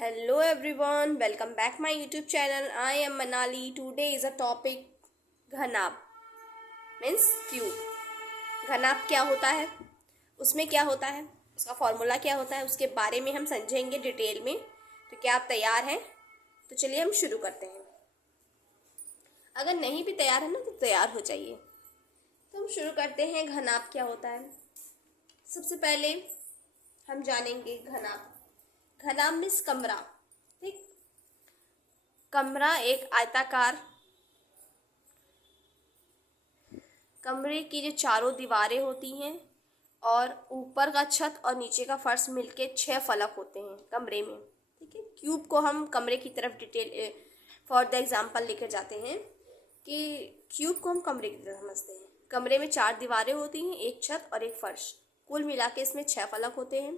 Hello everyone, welcome back my YouTube channel. I am Manali. Today is a topic घनाभ means cube. घनाभ क्या होता है, उसमें क्या होता है, उसका फॉर्मूला क्या होता है, उसके बारे में हम समझेंगे डिटेल में। तो क्या आप तैयार हैं? तो चलिए हम शुरू करते हैं। अगर नहीं भी तैयार है ना तो तैयार हो जाइए। तो हम शुरू करते हैं। घनाभ क्या होता है, सबसे पहले हम जानेंगे घनाभ। घनाभ मीन्स कमरा। ठीक, कमरा एक आयताकार कमरे की जो चारों दीवारें होती हैं और ऊपर का छत और नीचे का फर्श मिलके 6 फलक होते हैं कमरे में। ठीक है, क्यूब को हम कमरे की तरफ डिटेल फॉर द एग्जांपल लेकर जाते हैं कि क्यूब को हम कमरे की तरह समझते हैं। कमरे में 4 दीवारें होती हैं, एक छत और एक फर्श, कुल मिला के इसमें 6 फलक होते हैं।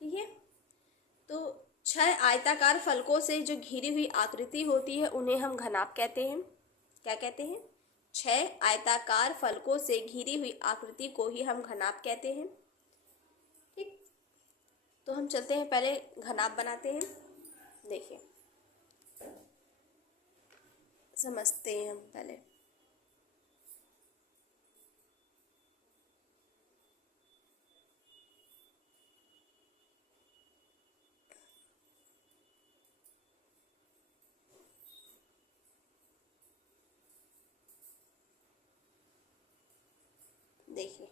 ठीक है, तो 6 आयताकार फलकों से जो घिरी हुई आकृति होती है उन्हें हम घनाभ कहते हैं। क्या कहते हैं? 6 आयताकार फलकों से घिरी हुई आकृति को ही हम घनाभ कहते हैं। ठीक, तो हम चलते हैं, पहले घनाभ बनाते हैं। देखिए, समझते हैं हम पहले। देखिए,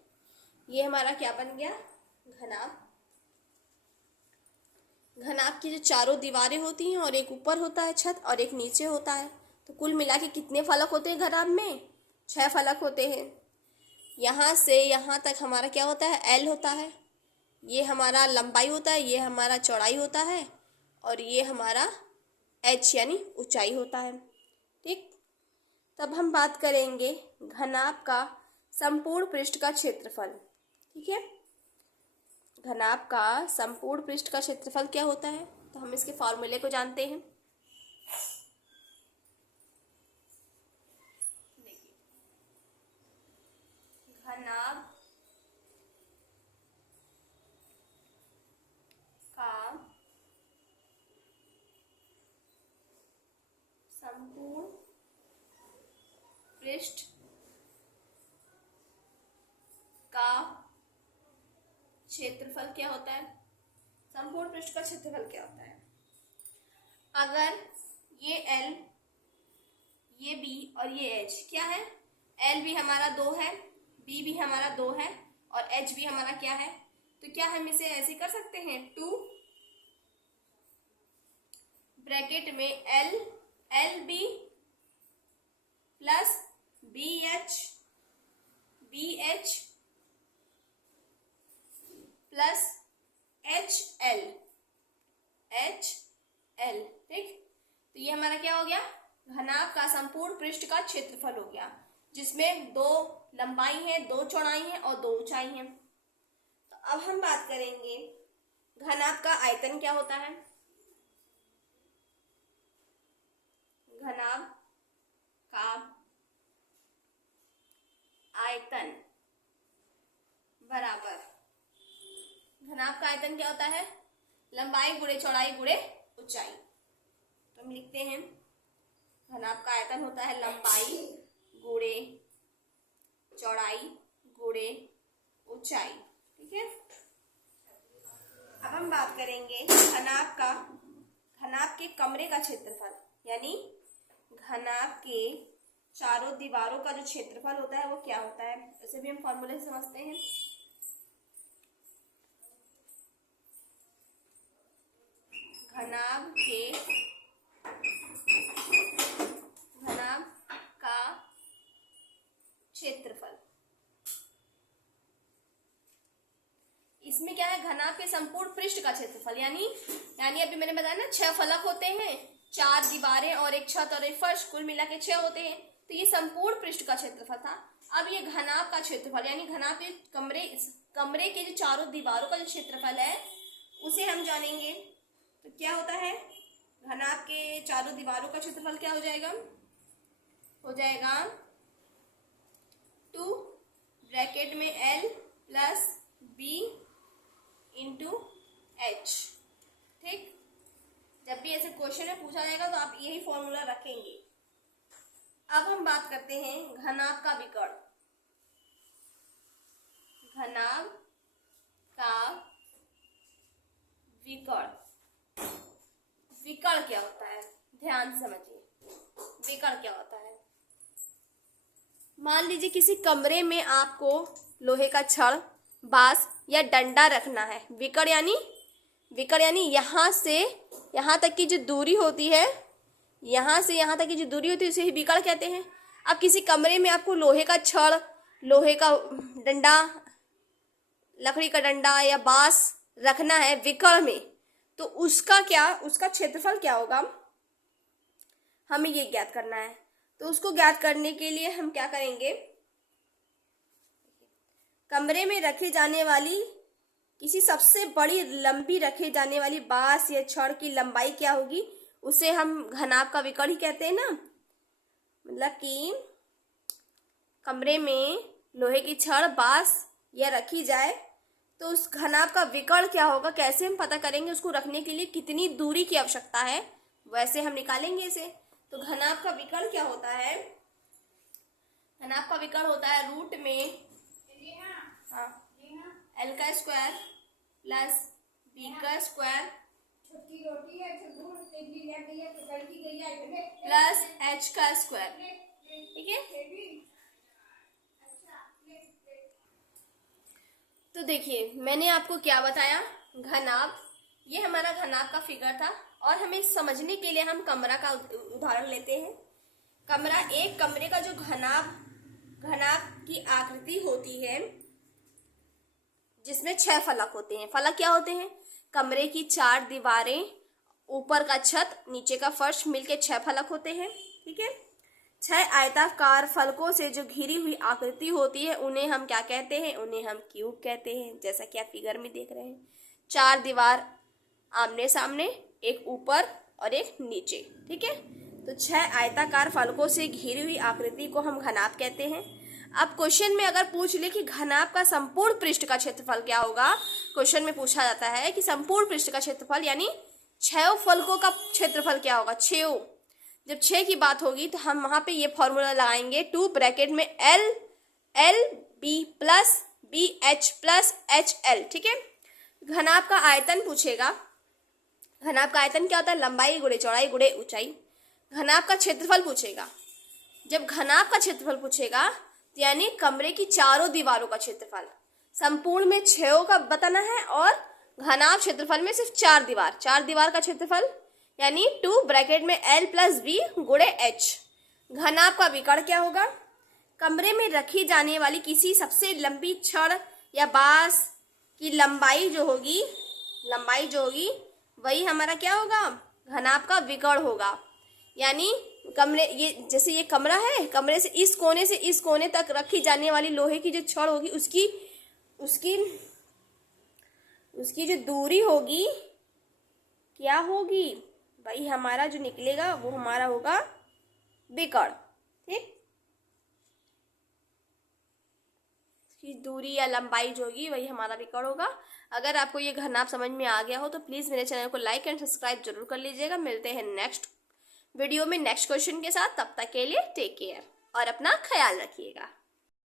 ये हमारा क्या बन गया? घनाभ। घनाभ की जो चारों दीवारें होती हैं और एक ऊपर होता है छत और एक नीचे होता है, तो कुल मिला के कितने फलक होते हैं घनाभ में? 6 फलक होते हैं। यहाँ से यहाँ तक हमारा क्या होता है? एल होता है। ये हमारा लंबाई होता है, ये हमारा चौड़ाई होता है और ये हमारा एच यानी ऊंचाई होता है। ठीक, तब हम बात करेंगे घनाभ का संपूर्ण पृष्ठ का क्षेत्रफल। ठीक है, घनाभ का संपूर्ण पृष्ठ का क्षेत्रफल क्या होता है, तो हम इसके फॉर्मूले को जानते हैं। देखिए, घनाभ का संपूर्ण पृष्ठ का क्षेत्रफल क्या होता है? संपूर्ण पृष्ठ का क्षेत्रफल क्या होता है? अगर ये L, ये B और ये H क्या है? L भी हमारा 2 है, B भी हमारा 2 है और H भी हमारा क्या है? तो क्या हम इसे ऐसे कर सकते हैं? 2 ब्रैकेट में LB plus BH plus HL। ठीक, तो ये हमारा क्या हो गया? घनाभ का संपूर्ण पृष्ठ का क्षेत्रफल हो गया, जिसमें 2 लंबाई है, 2 चौड़ाई है और 2 ऊंचाई है। तो अब हम बात करेंगे घनाभ का आयतन क्या होता है। घनाभ का आयतन बराबर, घनाभ का आयतन क्या होता है? लंबाई गुणे चौड़ाई गुणे ऊंचाई। तो हम लिखते हैं घनाभ का आयतन होता है लंबाई गुणे चौड़ाई गुणे ऊंचाई। ठीक है, अब हम बात करेंगे घनाभ के कमरे का क्षेत्रफल, यानी घनाभ के चारों दीवारों का जो क्षेत्रफल होता है वो क्या होता है, उसे भी हम फॉर्मूले से समझते हैं। घनाभ का क्षेत्रफल, इसमें क्या है? घनाभ के संपूर्ण पृष्ठ का क्षेत्रफल, यानी अभी मैंने बताया ना 6 फलक होते हैं, 4 दीवारें और एक छत और एक फर्श, कुल मिला के 6 होते हैं। तो ये संपूर्ण पृष्ठ का क्षेत्रफल था। अब ये घनाभ का क्षेत्रफल, यानी घनाभ के कमरे के जो चारों दीवारों का जो क्षेत्रफल है उसे हम जानेंगे। तो क्या होता है? घनाभ के चारों दीवारों का क्षेत्रफल क्या हो जाएगा? 2 ब्रैकेट में L plus B into H। ठीक, क्वेश्चन में पूछा जाएगा तो आप यही फॉर्मूला रखेंगे। अब हम बात करते हैं घनाभ का विकर्ण। घनाभ का विकर्ण, विकर्ण क्या होता है ध्यान से समझिए। विकर्ण क्या होता है, मान लीजिए किसी कमरे में आपको लोहे का छड़, बांस या डंडा रखना है। विकर्ण यानी यहाँ से यहाँ तक की जो दूरी होती है, यहाँ से यहाँ तक की जो दूरी होती है उसे ही विकर्ण कहते हैं। अब किसी कमरे में आपको लोहे का छड़, लोहे का डंडा, लकड़ी का डंडा या बांस रखना है विकर्ण में, तो उसका क्षेत्रफल क्या होगा, हमें ये ज्ञात करना है। तो उसको ज्ञात करने के लिए हम क्या करेंगे, कमरे में रखे जाने वाली किसी सबसे बड़ी लंबी रखे जाने वाली बांस या छड़ की लंबाई क्या होगी, उसे हम घनाभ का विकर्ण ही कहते हैं ना। मतलब कि कमरे में लोहे की छड़, बांस या रखी जाए तो उस घनाभ का विकर्ण क्या होगा, कैसे हम पता करेंगे, उसको रखने के लिए कितनी दूरी की आवश्यकता है, वैसे हम निकालेंगे इसे। तो घनाभ का विकर्ण क्या होता है, घनाभ का विकर्ण होता है रूट में एल का स्क्वायर प्लस बी का स्क्वायर प्लस एच का स्क्वायर। ठीक है, तो देखिए मैंने आपको क्या बताया, घनाभ, ये हमारा घनाभ का फिगर था। और हमें समझने के लिए हम कमरा का उदाहरण लेते हैं। एक कमरे का जो घनाभ की आकृति होती है जिसमें 6 फलक होते हैं। फलक क्या होते हैं, कमरे की 4 दीवारें, ऊपर का छत, नीचे का फर्श मिलके 6 फलक होते हैं। ठीक है, 6 आयताकार फलकों से जो घिरी हुई आकृति होती है उन्हें हम क्या कहते हैं, उन्हें हम क्यूब कहते हैं, जैसा कि आप फिगर में देख रहे हैं। 4 दीवार आमने सामने, एक ऊपर और एक नीचे। ठीक है, तो 6 आयताकार फलकों से घिरी हुई आकृति को हम घनाभ कहते हैं। अब क्वेश्चन में अगर पूछ ले कि घनाभ का संपूर्ण पृष्ठ का क्षेत्रफल क्या होगा, क्वेश्चन में पूछा जाता है कि संपूर्ण पृष्ठ का क्षेत्रफल यानी 6 फलकों का क्षेत्रफल क्या होगा, 6। जब 6 की बात होगी तो हम वहां पे ये फॉर्मूला लगाएंगे, 2 ब्रैकेट में L B plus B H plus H L. ठीक है, घनाभ का आयतन पूछेगा। घनाभ का आयतन क्या होता है, लंबाई गुणे चौड़ाई गुणे ऊंचाई। घनाभ का क्षेत्रफल पूछेगा। जब घनाभ का क्षेत्रफल पूछेगा तो यानी कमरे की 4 दीवारों का क्षेत्रफल, संपूर्ण में 6 का बताना है और घनाभ क्षेत्रफल में सिर्फ 4 दीवार का क्षेत्रफल यानी 2 ब्रैकेट में एल प्लस बी गुणे एच। घनाभ का विकर्ण क्या होगा, कमरे में रखी जाने वाली किसी सबसे लंबी छड़ या बांस की लंबाई जो होगी वही हमारा क्या होगा, घनाभ का विकर्ण होगा। यानी जैसे ये कमरा है, कमरे से इस कोने तक रखी जाने वाली लोहे की जो छड़ होगी उसकी जो दूरी होगी क्या होगी, भाई हमारा जो निकलेगा वो हमारा होगा विकर्ण। ठीक, की दूरी या लंबाई जो होगी वही हमारा विकर्ण होगा। अगर आपको ये घनाभ समझ में आ गया हो तो प्लीज़ मेरे चैनल को लाइक एंड सब्सक्राइब जरूर कर लीजिएगा। मिलते हैं नेक्स्ट वीडियो में नेक्स्ट क्वेश्चन के साथ, तब तक के लिए टेक केयर और अपना ख्याल रखिएगा।